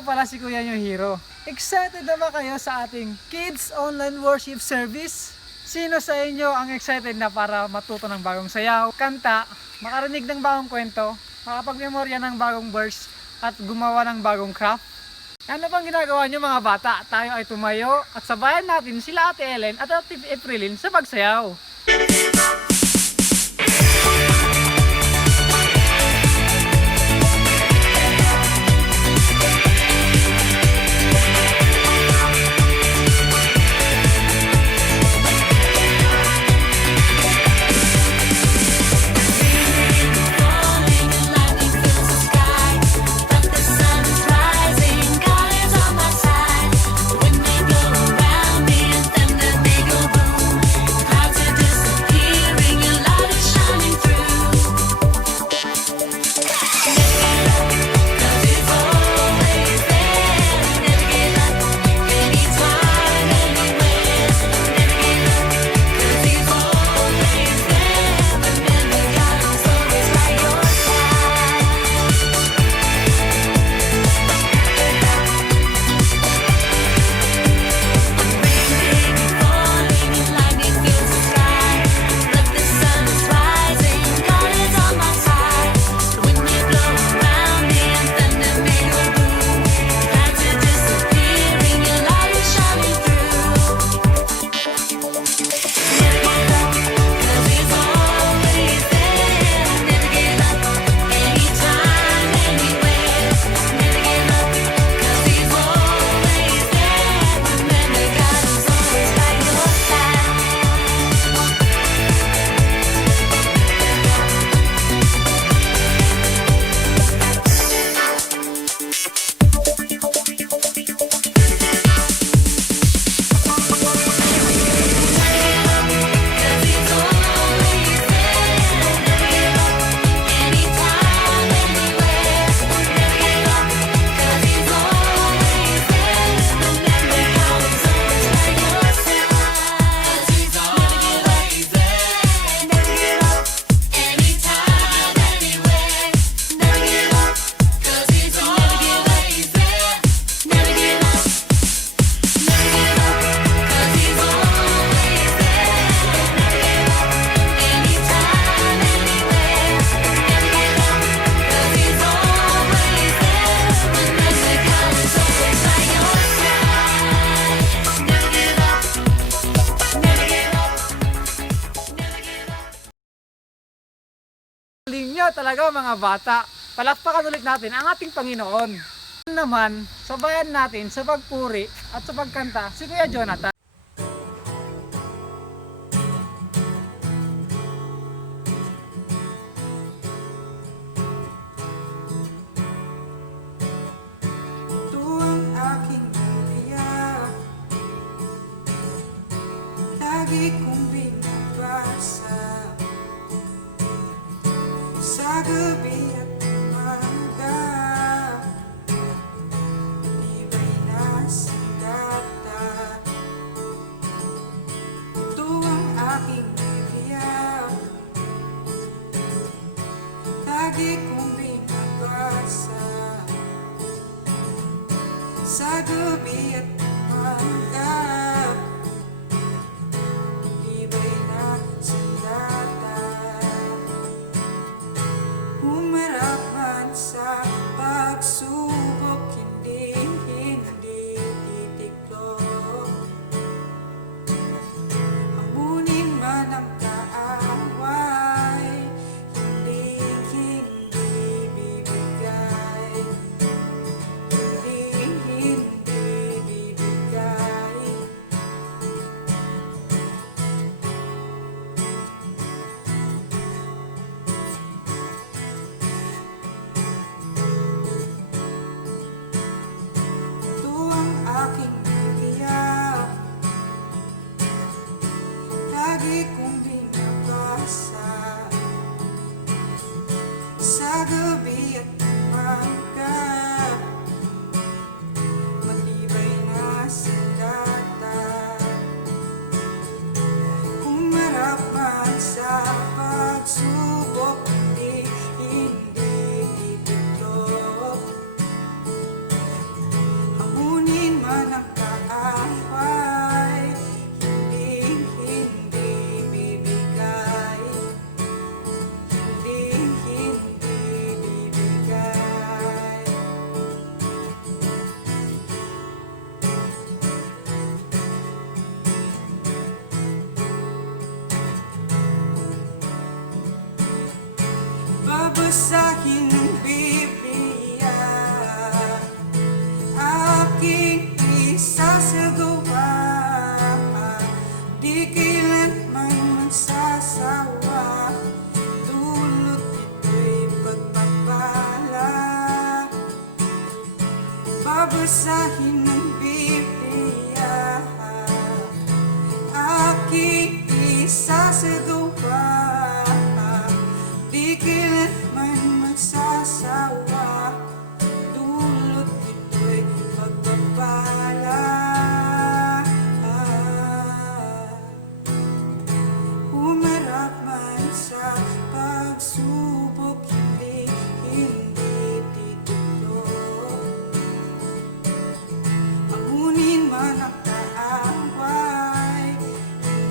nga pala si Kuya yung hero. Excited na ba kayo sa ating Kids Online Worship Service? Sino sa inyo ang excited na para matuto ng bagong sayaw, kanta, makarinig ng bagong kwento, makapagmemorya ng bagong verse, at gumawa ng bagong craft? Ano bang ginagawa nyo mga bata? Tayo ay tumayo at sabayan natin sila Ate Ellen at Ate Aprilin sa pagsayaw. Nyo talaga mga bata, palakpakan ulit natin ang ating Panginoon. Naman, sabayan natin sa pagpuri at sa pagkanta si Kuya Jonathan. Ito ang aking Biblia, lagi kong binabasa. Sa gabi at umaga, iba'y nasandata. Ito ang aking Biblia, lagi kong binabasa. Sa gabi at umaga, iba'y nasandata. Babasahin ng Biblia, aking isasagawa, di kailanman magsasawa, dulot nito'y pagpapala. Babasahin ng Biblia, aking isasagawa, di kailanman magsasawa, dulot nito'y pagpapala. Humarap man sa pagsubok, hindi titulo. Amunin man ang kaaway,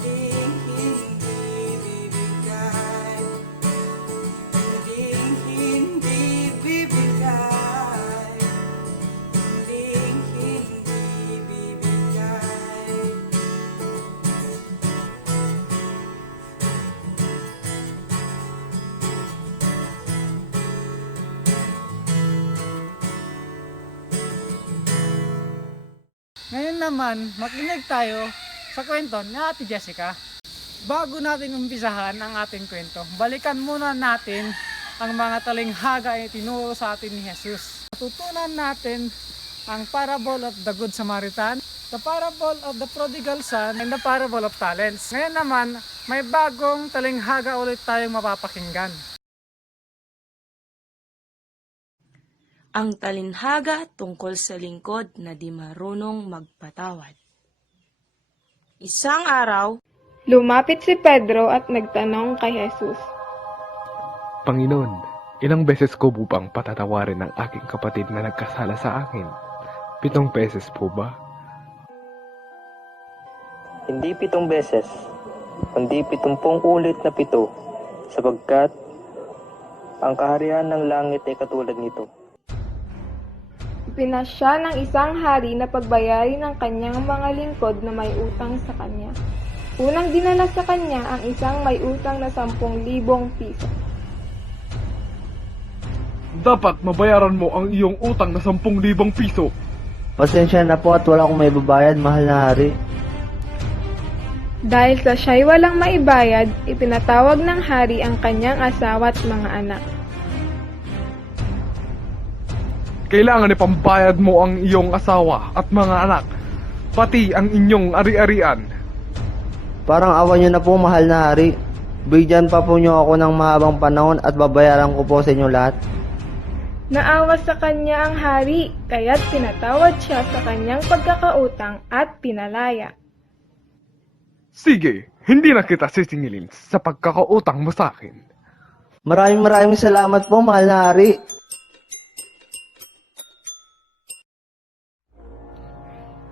hindi bibigay. Hindi bibigay. Hindi bibigay. Ngayon naman, makinig tayo sa kwento ni Ate Jessica. Bago natin umpisahan ang ating kwento, balikan muna natin ang mga talinghaga ay tinuro sa atin ni Jesus. Matutunan natin ang parable of the Good Samaritan, the parable of the prodigal son, and the parable of talents. Ngayon naman, may bagong talinghaga ulit tayong mapapakinggan. Ang talinhaga tungkol sa lingkod na di marunong magpatawad. Isang araw, lumapit si Pedro at nagtanong kay Jesus. Panginoon, ilang beses ko bang patatawarin ang aking kapatid na nagkasala sa akin? 7 beses po ba? Hindi 7 beses, kundi 70 ulit na 7, sapagkat ang kaharian ng langit ay katulad nito. Pinasya ng isang hari na pagbayarin ang kanyang mga lingkod na may utang sa kanya. Unang dinala sa kanya ang isang may utang na 10,000 piso. Dapat mabayaran mo ang iyong utang na 10,000 piso. Pasensya na po at wala akong may babayad, mahal na hari. Dahil sa siya'y walang maibayad, ipinatawag ng hari ang kanyang asawa at mga anak. Kailangan ipambayad mo ang iyong asawa at mga anak, pati ang inyong ari-arian. Parang awa niyo na po, mahal na hari. Bigyan pa po niyo ako ng mahabang panahon at babayaran ko po sa inyo lahat. Naawa sa kanya ang hari, kaya't pinatawad siya sa kanyang pagkakautang at pinalaya. Sige, hindi na kita sisingilin sa pagkakautang mo sa akin. Maraming salamat po, mahal na hari.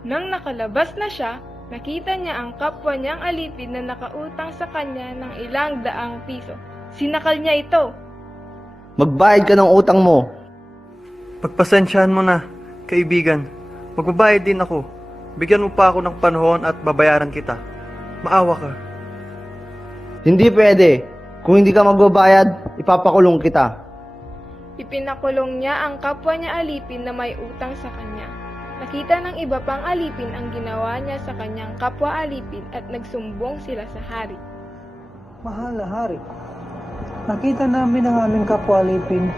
Nang nakalabas na siya, nakita niya ang kapwa niyang alipin na nakautang sa kanya ng ilang daang piso. Sinakal niya ito. Magbayad ka ng utang mo. Pagpasensyahan mo na, kaibigan. Magbabayad din ako. Bigyan mo pa ako ng panahon at babayaran kita. Maawa ka. Hindi pwede. Kung hindi ka magbabayad, ipapakulong kita. Ipinakulong niya ang kapwa niya alipin na may utang sa kanya. Nakita ng iba pang alipin ang ginawa niya sa kanyang kapwa alipin at nagsumbong sila sa hari. Mahal na hari, nakita namin ang aming kapwa alipin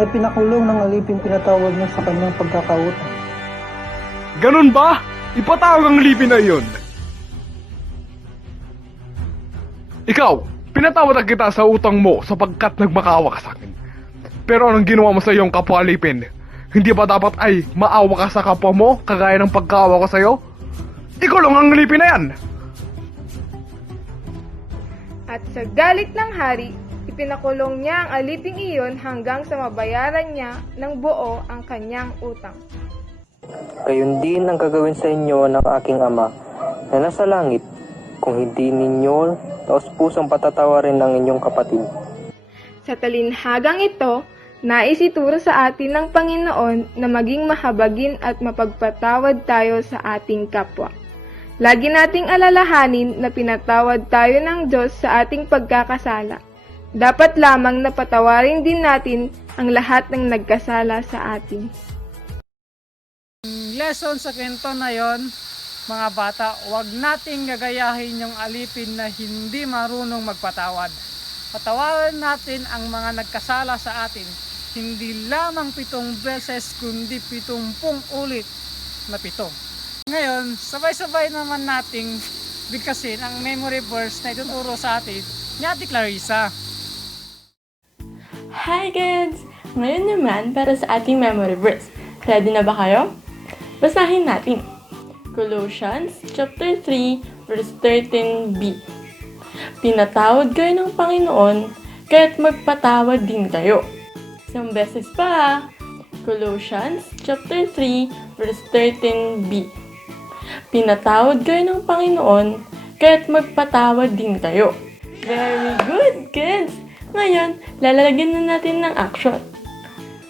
na pinakulong ng alipin pinatawad niya sa kanyang pagkakautang. Ganun ba? Ipatawag ang lipin na iyon. Ikaw, pinatawad kita sa utang mo sapagkat nagmakaawa ka sa akin. Pero anong ginawa mo sa iyong kapwa alipin? Hindi ba dapat ay maawa ka sa kapwa mo kagaya ng pagkaawa ko sa iyo? Ikulong ang lipin na yan! At sa galit ng hari, ipinakulong niya ang aliping iyon hanggang sa mabayaran niya ng buo ang kanyang utang. Gayon din ang gagawin sa inyo ng aking ama na nasa langit kung hindi ninyo taos-pusong patatawarin ang inyong kapatid. Sa talinhagang ito, nais ituro sa atin ng Panginoon na maging mahabagin at mapagpatawad tayo sa ating kapwa. Lagi nating alalahanin na pinatawad tayo ng Diyos sa ating pagkakasala. Dapat lamang na patawarin din natin ang lahat ng nagkasala sa atin. Lesson sa kwento na yon, mga bata, huwag nating gagayahin yung alipin na hindi marunong magpatawad. Patawarin natin ang mga nagkasala sa atin, hindi lamang 7 beses kundi 70 ulit na 7. Ngayon, sabay-sabay naman nating bigkasin ang memory verse na ituturo sa atin ni Ate Clarissa. Hi kids! Ngayon naman para sa ating memory verse. Ready na ba kayo? Basahin natin. Colossians chapter 3 verse 13b. Pinatawad kayo ng Panginoon, kaya't magpatawad din kayo. Isang beses pa. Colossians chapter 3 verse 13b. Pinatawad kayo ng Panginoon, kaya't magpatawad din kayo. Very good, kids! Ngayon, lalagyan na natin ng action.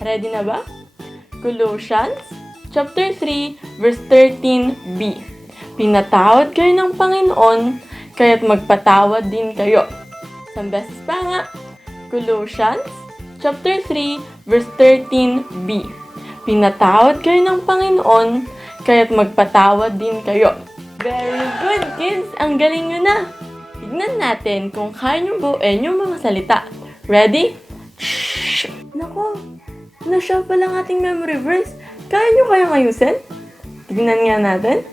Ready na ba? Colossians chapter 3 verse 13b. Pinatawad kayo ng Panginoon, kaya't magpatawad din kayo. Isang beses pa nga. Colossians chapter 3 verse 13b. Pinatawad kayo ng Panginoon, kaya't magpatawad din kayo. Very good, kids! Ang galing nyo na! Tignan natin kung kaya nyo buuin yung mga salita. Ready? Shhh! Nako! Nasya pa lang ating memory verse. Kaya nyo kayang ayusin? Tignan nga natin.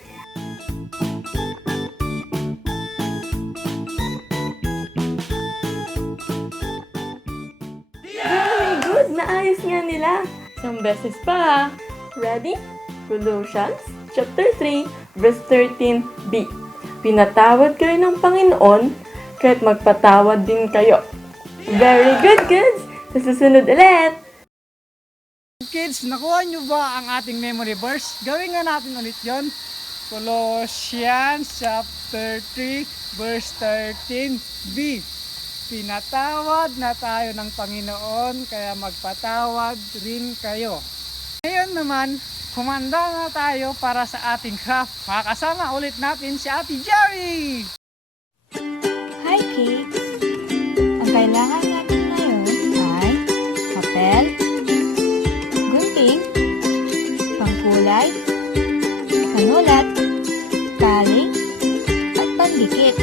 Very good! Naayos nga nila. Isang beses pa. Ready? Colossians chapter 3 verse 13b. Pinatawad kayo ng Panginoon, kaya't magpatawad din kayo. Very good, kids! Sa susunod ulit! Kids, nakuha nyo ba ang ating memory verse? Gawin nga natin ulit yon. Colossians chapter 3 verse 13b. Pinatawad na tayo ng Panginoon, kaya magpatawad rin kayo. Ngayon naman, humanda na tayo para sa ating craft. Makakasama ulit natin si Ate Jerry! Hi kids! Ang kailangan natin ngayon ay papel, gunting, pangkulay, panulat, taling, at pandikit.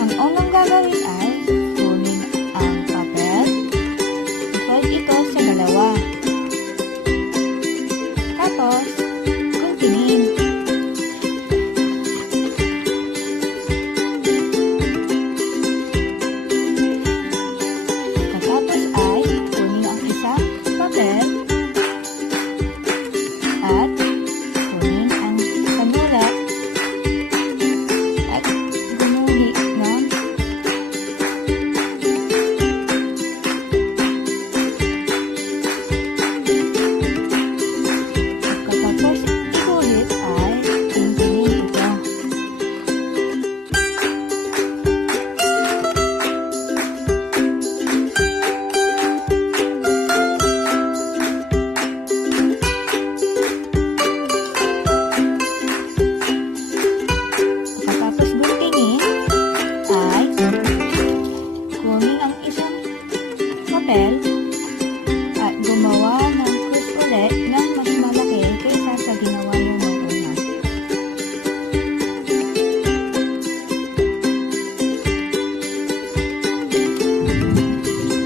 Ang unang gagawin ay kunin ang papel, i-fold ito sa dalawa. Tapos, guntingin. Tapos ay kunin ang isang papel at kunin ang panulat at gumuhi ng pagkatapos iguhit ay tingtingin ito. Pagkatapos guntingin ay kunin ang isang papel at gumawa ng krus ulit ng mas malaki kaysa sa ginawa nyo ng una.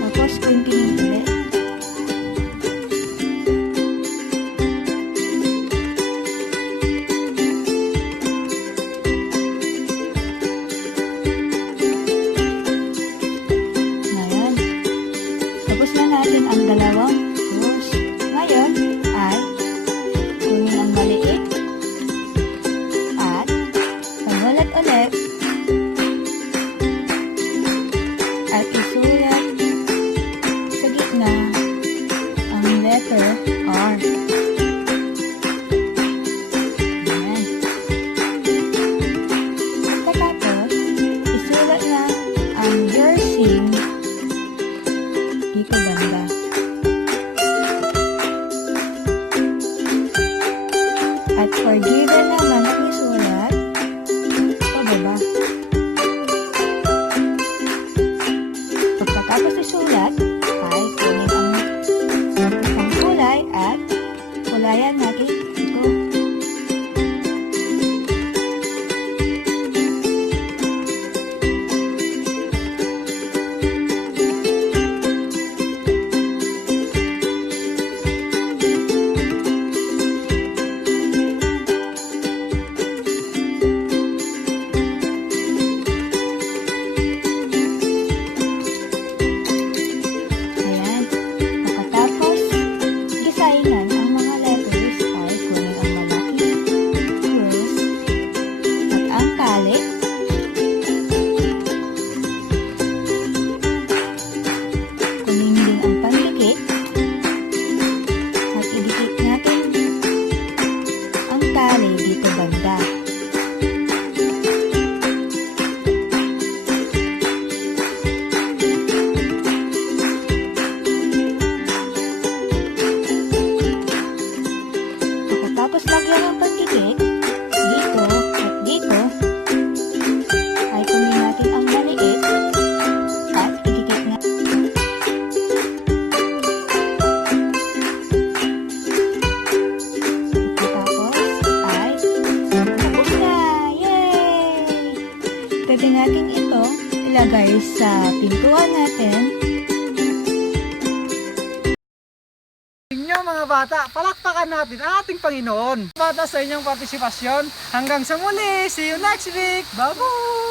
Tapos guntingin ulit. Ngayon, tapos na natin ang dalawang krus. Ngayon ay kunin ang maliit at panulat ulit at isulat sa gitna ang letter R. Ayan. Pagkatapos, isulat na ang jersey dito banda. At forgiven naman ang isulat pababa. pwede natin ito ilagay sa pintuan natin. Inyo mga bata, palakpakan natin ang ating Panginoon. Bata sa inyong partisipasyon. Hanggang sa muli, see you next week. Bye-bye!